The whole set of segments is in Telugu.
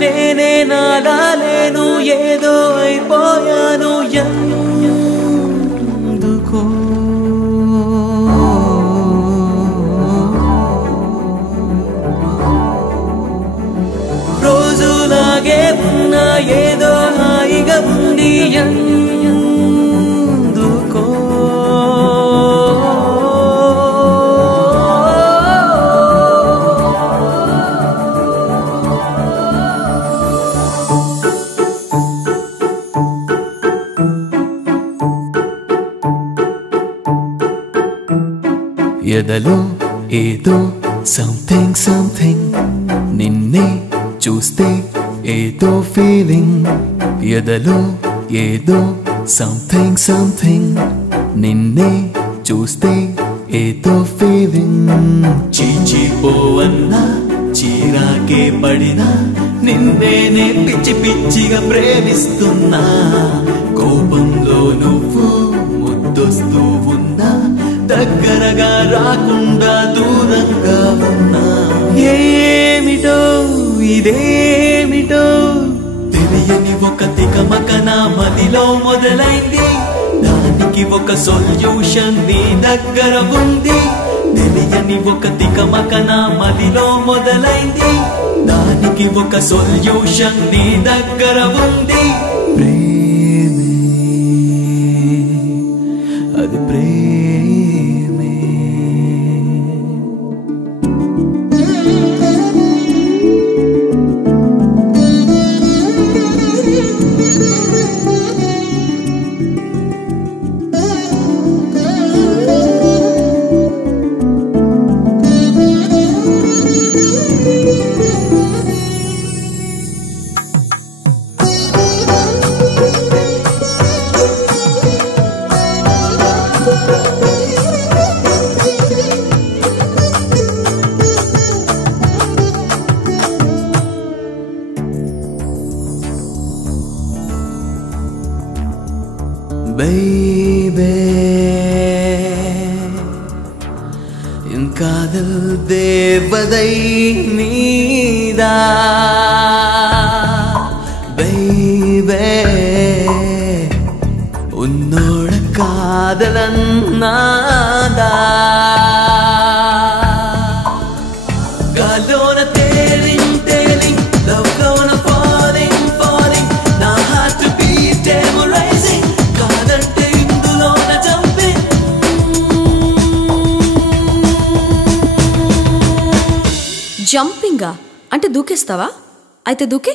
నేనే నాగాలేను ఏదో అయిపోయాను ఎందుకో రోజులాగే ఉన్నా ఏదో హాయిగా ఉంది ఎందుకో ఎదలో ఏదో సంథింగ్ సంథింగ్ నిన్నే చూస్తే ఏదో ఫీలింగ్ ఎదలో ఏదో సంథింగ్ సంథింగ్ నిన్నే చూస్తే ఏదో ఫీలింగ్ చీచిపోవన్నా చీరాకే పడినా నిన్నేనే పిచ్చి పిచ్చిగా ప్రేమిస్తున్నా కోపంలో నువ్వు ముద్దొస్తూ ఉన్నా దగ్గరగా రాకుండా దూరంగా ఉన్నా ఏమిటో ఇదేమిటో తెలియని ఒక తికమక నా మదిలో మొదలైంది దానికి ఒక సొల్యూషన్ నీ దగ్గర ఉంది తెలియని ఒక తికమక నా మదిలో మొదలైంది దానికి ఒక సొల్యూషన్ నీ దగ్గర ఉంది ప్రేమే అది ప్రేమే Baby, in kadal devadai needa Baby, unnoda kadalannada galona tailing tailing love gonna falling falling now hard to be memorizing జంపింగా అంటే దూకేస్తావా అయితే దూకే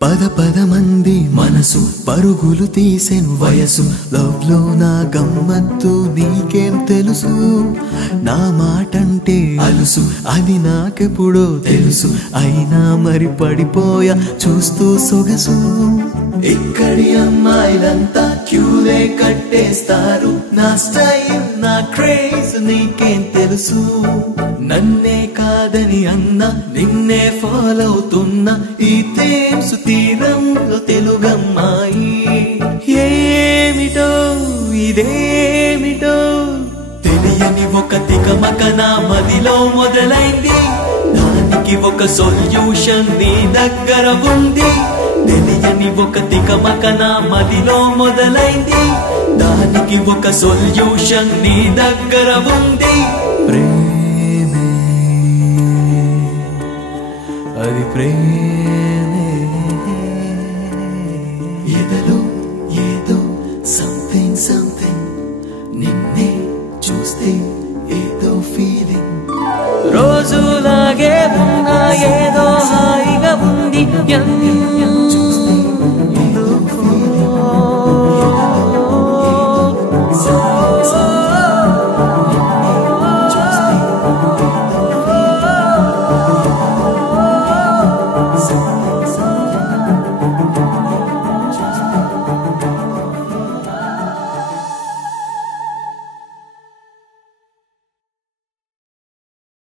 పద పద మంది మనసు పరుగులు తీసెను వయసు లవ్ లో నా గమ్మత్తు నీకేం తెలుసు నా మాటంటే అలుసు అది నాకెప్పుడో తెలుసు అయినా మరి పడిపోయా చూస్తూ సొగసు ఇక్కడి అమ్మాయిలంతా క్యూలే కట్టేస్తారు నా స్టైల్ నా క్రేజ్ నీకేం తెలుసు నన్నే కాదని అన్నా నిన్నే ఫాలో అవుతున్నా ఈ తేమ్సు తీరంలో తెలుగమ్మాయి ఏమిటో ఇదేమిటో తెలియని ఒక తికమక నా మదిలో మొదలైంది దానికి ఒక సొల్యూషన్ నీ దగ్గర ఉంది తెలియని ఒక తికమక నా మదిలో మొదలైంది దానికి ఒక సొల్యూషన్ నీ దగ్గర ఉంది ప్రేమే అది ప్రేమే ఎదలో ఏదో సంథింగ్ సంథింగ్ నిన్నే చూస్తే ఏదో ఫీలింగ్ రోజులాగే ఉన్నా ఏదో హాయిగా ఉంది